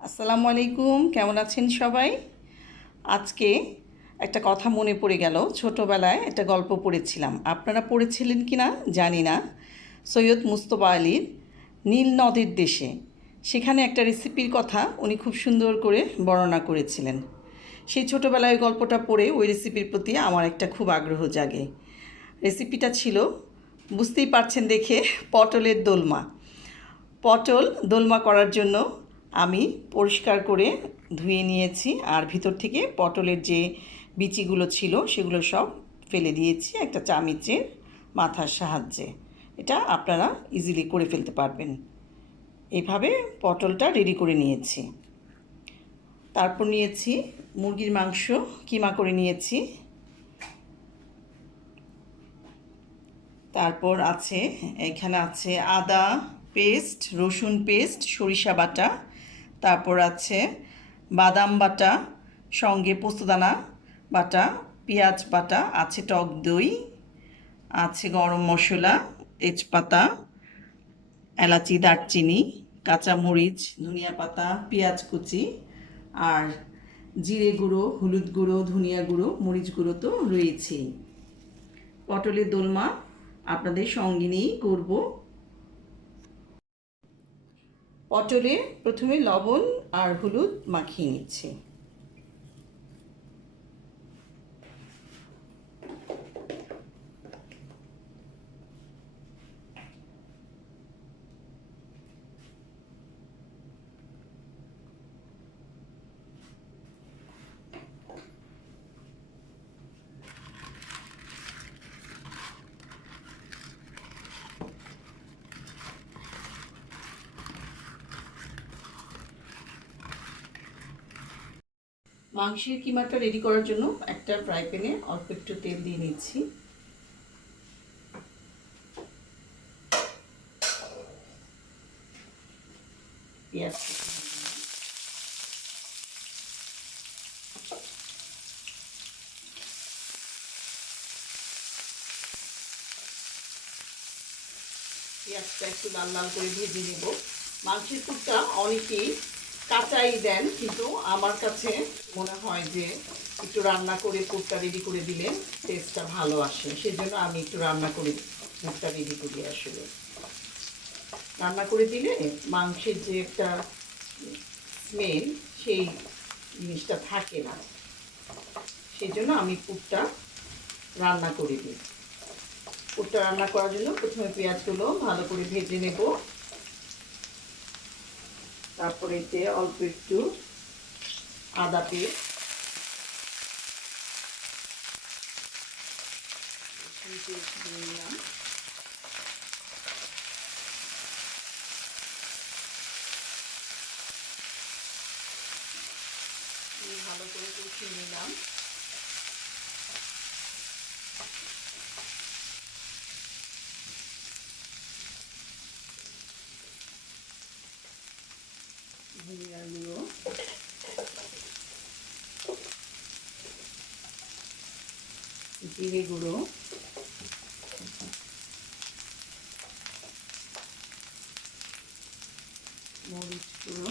আসসালামু আলাইকুম, কেমন আছেন সবাই? আজকে একটা কথা মনে পড়ে গেল। ছোটোবেলায় একটা গল্প পড়েছিলাম, আপনারা পড়েছিলেন কি না জানি না। সৈয়দ মুজতবা আলীর নীল নদের দেশে, সেখানে একটা রেসিপির কথা উনি খুব সুন্দর করে বর্ণনা করেছিলেন। সেই ছোটোবেলায় ওই গল্পটা পড়ে ওই রেসিপির প্রতি আমার একটা খুব আগ্রহ জাগে। রেসিপিটা ছিল, বুঝতেই পারছেন দেখে, পটলের দোলমা। পটল দোলমা করার জন্য আমি পরিষ্কার করে ধুয়ে নিয়েছি, আর ভিতর থেকে পটলের যে বিচিগুলো ছিল সেগুলো সব ফেলে দিয়েছি একটা চামচের মাথার সাহায্যে। এটা আপনারা ইজিলি করে ফেলতে পারবেন। এভাবে পটলটা রেডি করে নিয়েছি। তারপর নিয়েছি মুরগির মাংস, কিমা করে নিয়েছি। তারপর এখানে আছে আদা পেস্ট, রসুন পেস্ট, সরিষা বাটা। তারপর আছে বাদাম বাটা, সঙ্গে পোস্তদানা বাটা, পেঁয়াজ বাটা, আছে টক দই, আছে গরম মশলা, তেজপাতা, এলাচি, দারচিনি, কাঁচামরিচ, ধনিয়া পাতা, পেঁয়াজ কুচি, আর জিরে গুঁড়ো, হলুদ গুঁড়ো, ধনিয়া গুঁড়ো, মরিচ গুঁড়ো তো রয়েছেই। পটলের দোলমা আপনাদের সঙ্গে নিয়েই করব। পটলে প্রথমে লবণ আর হলুদ মাখিয়ে নিচ্ছি। মাংসের কিমাটা রেডি করার জন্য একটা ফ্রাই প্যানে অল্প একটু তেল দিয়ে নিচ্ছি। পেঁয়াজ পেঁয়াজটা একটু লাল লাল করে ভেজে নেব। মাংসের পুরটা অনেকেই কাঁচাই দেন, কিন্তু আমার কাছে মনে হয় যে একটু রান্না করে পুরটা রেডি করে দিলে টেস্টটা ভালো আসে, সেই জন্য আমি একটু রান্না করে পুরটা রেডি করি। আসলে রান্না করে দিলে মাংসের যে একটা স্মেল, সেই জিনিসটা থাকে না, সেই জন্য আমি পুরটা রান্না করে দিই। পুরটা রান্না করার জন্য প্রথমে পেঁয়াজগুলো ভালো করে ভেজে নেব। তারপরে এতে অল্প একটু আদা পেস্ট, দিয়ে নিলাম। ভালো করে কষিয়ে নিলাম। ধনিয়া গুঁড়ো, জিরে গুঁড়ো, মরিচ গুঁড়ো,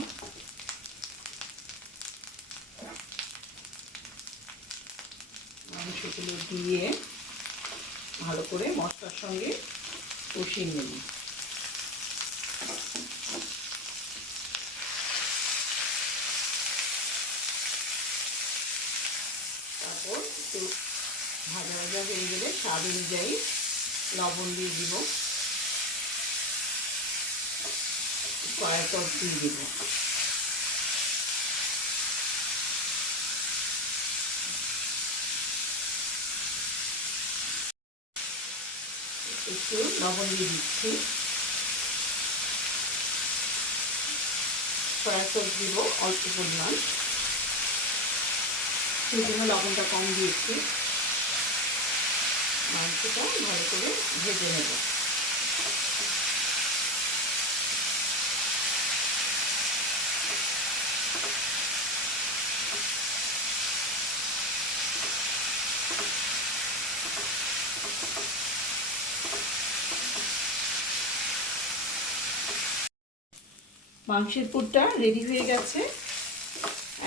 মাংসগুলো দিয়ে ভালো করে মশলার সঙ্গে কষিয়ে নেব। তারপর একটু ভাজা ভাজা হয়ে গেলে স্বাদ অনুযায়ী লবণ দিয়ে দিব, সয়া সস দিয়ে দিব। একটু লবণ দিয়ে দিচ্ছি, সয়া সস দিব অল্প পরিমাণ, সেই জন্য লবণটা কম দিয়েছি। মাংসটা ভালো করে ভেজে নেব। মাংসের পুরটা রেডি হয়ে গেছে।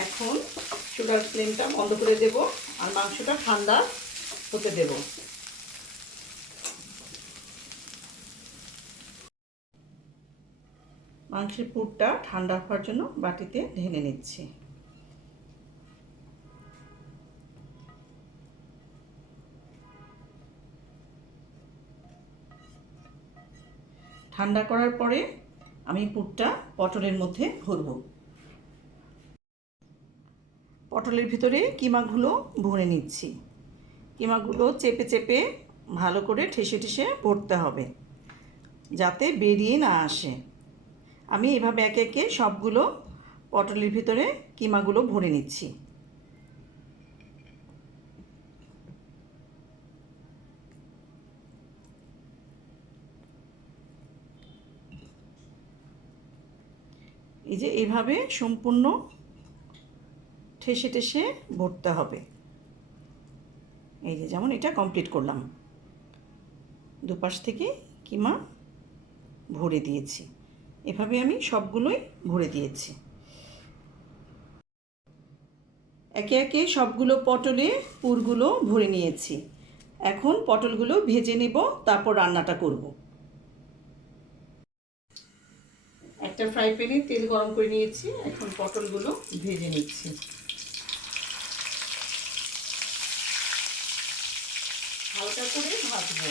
এখন চুলার ফ্লেমটা বন্ধ করে দেব আর মাংসটা ঠান্ডা হতে দেব। মাংসের পুরটা ঠান্ডা হওয়ার জন্য বাটিতে ঢেলে নিচ্ছি। ঠান্ডা করার পরে আমি পুরটা পটলের মধ্যে ভরব। পটলের ভিতরে কিমাগুলো ভরে নিচ্ছি। কিমাগুলো চেপে চেপে ভালো করে ঠেসে ঠেসে ভরতে হবে যাতে বেরিয়ে না আসে। আমি এভাবে একে একে সবগুলো পটলের ভিতরে কিমাগুলো ভরে নিচ্ছি। এই যে এইভাবে সম্পূর্ণ ঠেসে ঠেসে ভরতে হবে। এই যে যেমন এটা কমপ্লিট করলাম, দুপাশ থেকে কিমা ভরে দিয়েছি। এভাবে আমি সবগুলোই ভরে দিয়েছি। একে একে সবগুলো পটলে পুরগুলো ভরে নিয়েছি। এখন পটলগুলো ভেজে নেব, তারপর রান্নাটা করব। একটা ফ্রাই প্যানে তেল গরম করে নিয়েছি, এখন পটলগুলো ভেজে নিচ্ছি। হালকা করে ভাজবো।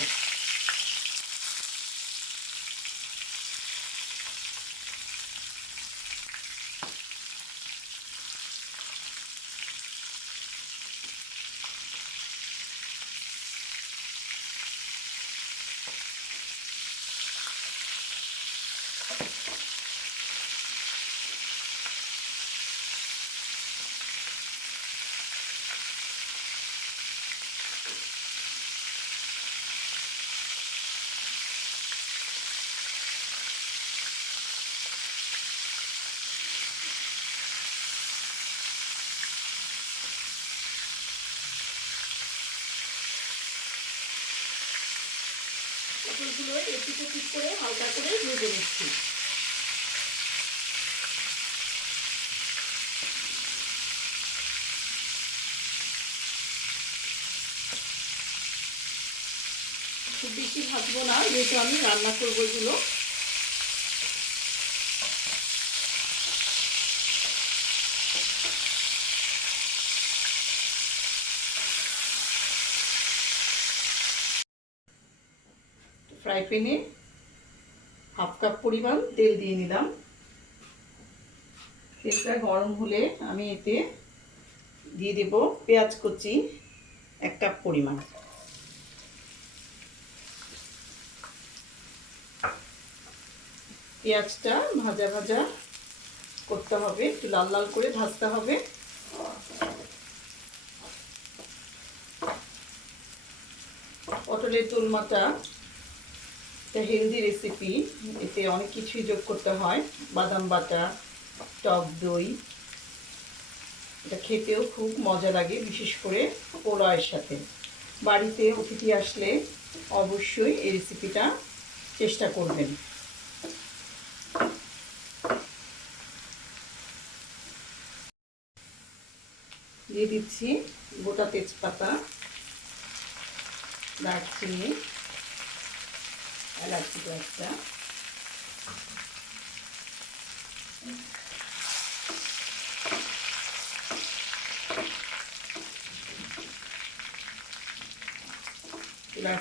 পটলগুলো একটু পিট করে হালকা করে ভেজে নিচ্ছি। খুব বেশি ভাজবো না, যেহেতু আমি রান্না করবো এগুলো। ফ্রাই প্যানে হাফ কাপ পরিমাণ তেল দিয়ে নিলাম। তেলটা গরম হলে আমি এতে দিয়ে দেব পেঁয়াজ কুচি 1 কাপ পরিমাণ। পেঁয়াজটা ভাজা ভাজা করতে হবে, একটু লাল লাল করে ভাজতে হবে। পটলের দোলমাটা একটা হেলদি রেসিপি, এতে অনেক কিছুই যোগ করতে হয়, বাদাম বাটা, টক দই। এটা খেতেও খুব মজা লাগে, বিশেষ করে পোলাওয়ের সাথে। বাড়িতে অতিথি আসলে অবশ্যই এই রেসিপিটা চেষ্টা করবেন। দিয়ে দিচ্ছি গোটা তেজপাতা, দারচিনি, এলাচি কয়েকটা,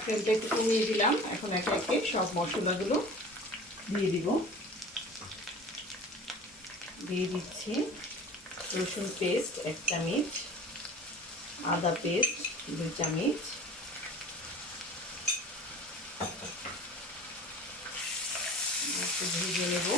ফ্লেমটা একটু কমিয়ে দিলাম। এখন একে একে সব মশলাগুলো দিয়ে দিব। দিয়ে দিচ্ছি রসুন পেস্ট 1 চামচ, আদা পেস্ট 2 চামচ, একটু ভেজে নেব।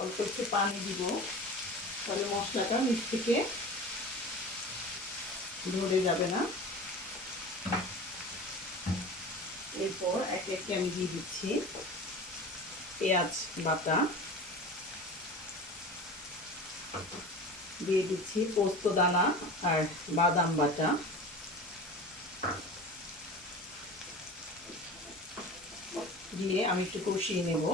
অল্প একটু পানি দিব, তাহলে মশলাটা নিচ থেকে ধরে যাবে না। এরপর একে একে আমি দিয়ে দিচ্ছি পেঁয়াজ বাটা, দিয়ে দিচ্ছি পোস্ত দানা আর বাদাম বাটা। দিয়ে আমি একটু কষিয়ে নেব।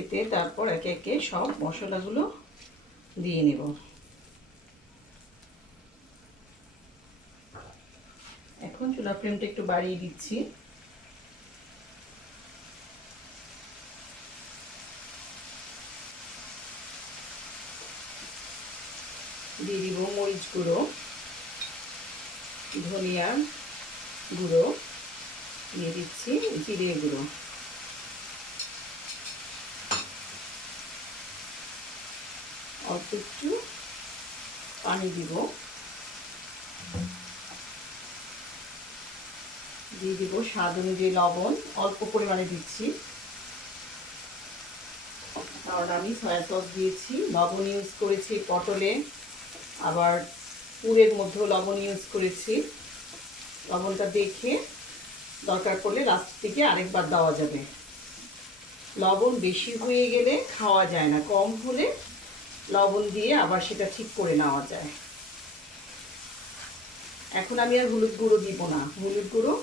এতে তারপর একে একে সব মশলাগুলো দিয়ে নেব। এখন চুলা ফ্লেমটা একটু বাড়িয়ে দিচ্ছি। দিয়ে দিব মরিচ গুঁড়ো, ধনিয়ার গুঁড়ো, দিয়ে দিচ্ছি জিরে গুঁড়ো, অল্প একটু পানি দিব, দিয়ে দিব স্বাদ অনুযায়ী লবণ, অল্প পরিমাণে দিচ্ছি কারণ আমি সয়া সস দিয়েছি, লবণ ইউজ করেছি পটলে, আবার পুরের মধ্যেও লবণ ইউজ করেছি। লবণটা দেখে দরকার পড়লে লাস্ট থেকে আরেকবার দেওয়া যাবে। লবণ বেশি হয়ে গেলে খাওয়া যায় না, কম হলে লবণ দিয়ে আবার সেটা ঠিক করে নেওয়া যায়। এখন আমি আর হলুদ গুঁড়ো দিব না, হলুদ গুঁড়ো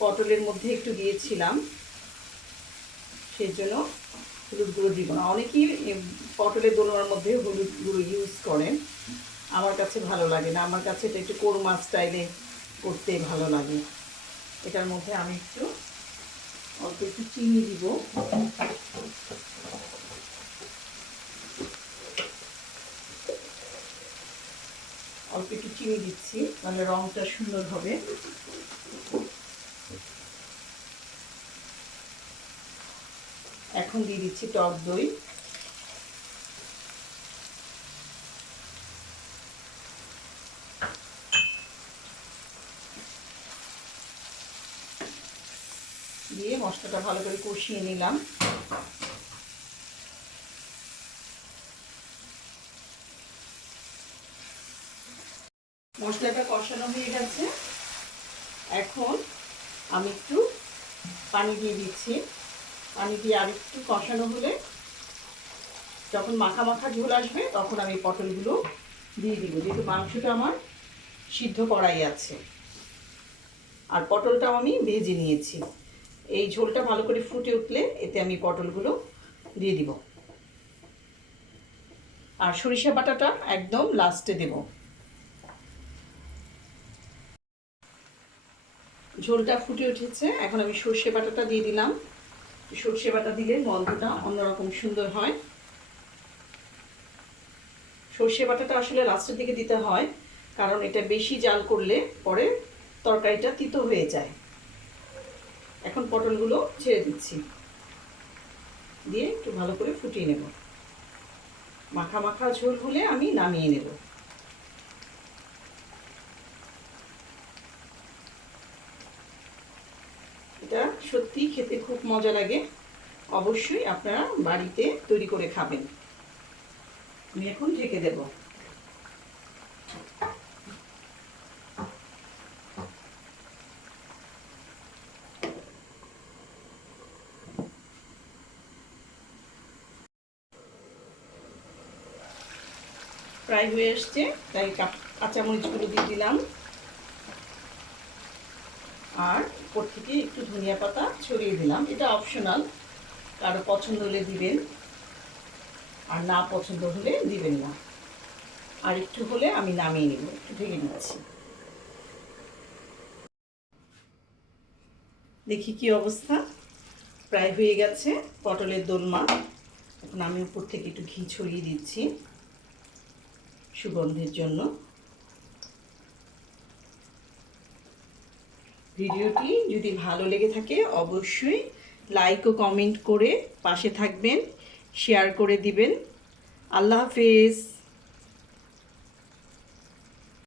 পটলের মধ্যে একটু দিয়েছিলাম, সেজন্য হলুদ গুঁড়ো দিব না। অনেকেই পটলের দোলনার মধ্যে হলুদ গুঁড়ো ইউজ করেন, আমার কাছে ভালো লাগে না। আমার কাছে এটা একটু কোরমা স্টাইলে করতে ভালো লাগে। এটার মধ্যে আমি একটু অল্প একটু চিনি দিব, অল্প একটু চিনি দিচ্ছি তাহলে রংটা সুন্দর হবে। এখন দিয়ে দিচ্ছি টক দই, দিয়ে মশলাটা ভালো করে কষিয়ে নিলাম। মশলাটা কষানো হয়ে গেছে, এখন আমি একটু পানি দিয়ে দিচ্ছি। পানি দিয়ে আর একটু কষানো হলে, যখন মাখা মাখা ঝোল আসবে তখন আমি পটলগুলো দিয়ে দিব, যেহেতু মাংসটা আমার সিদ্ধ করাই আছে আর পটলটাও আমি ভেজে নিয়েছি। এই ঝোলটা ভালো করে ফুটে উঠলে এতে আমি পটলগুলো দিয়ে দিব, আর সরিষা বাটাটা একদম লাস্টে দেব। ঝোলটা ফুটে উঠেছে, এখন আমি সর্ষে বাটাটা দিয়ে দিলাম। সর্ষে বাটা দিলে গন্ধটা অন্যরকম সুন্দর হয়। সর্ষে বাটাটা আসলে লাস্টের দিকে দিতে হয়, কারণ এটা বেশি জাল করলে পরে তরকারিটা তিতো হয়ে যায়। এখন পটলগুলো ছেড়ে দিচ্ছি, দিয়ে একটু ভালো করে ফুটিয়ে নেব। মাখা মাখা ঝোল হলে আমি নামিয়ে নেব। এটা সত্যি খেতে খুব মজা লাগে, অবশ্যই আপনারা বাড়িতে তৈরি করে খাবেন। আমি এখন ঢেকে দেব। ফ্রাই হয়ে এসছে, তাই কাঁচামরিচগুলো দিয়ে দিলাম, আর উপর থেকে একটু ধনিয়া পাতা ছড়িয়ে দিলাম। এটা অপশনাল, কারো পছন্দ হলে দিবেন আর না পছন্দ হলে দিবেন না। আর একটু হলে আমি নামিয়ে নেব, একটু ঢেকে নিচ্ছি। দেখি কি অবস্থা, প্রায় হয়ে গেছে পটলের দোলমা। এখন আমি উপর থেকে একটু ঘি ছড়িয়ে দিচ্ছি সুগন্ধের জন্য। ভিডিওটি যদি ভালো লেগে থাকে অবশ্যই লাইক ও কমেন্ট করে পাশে থাকবেন, শেয়ার করে দিবেন। আল্লাহ হাফেজ।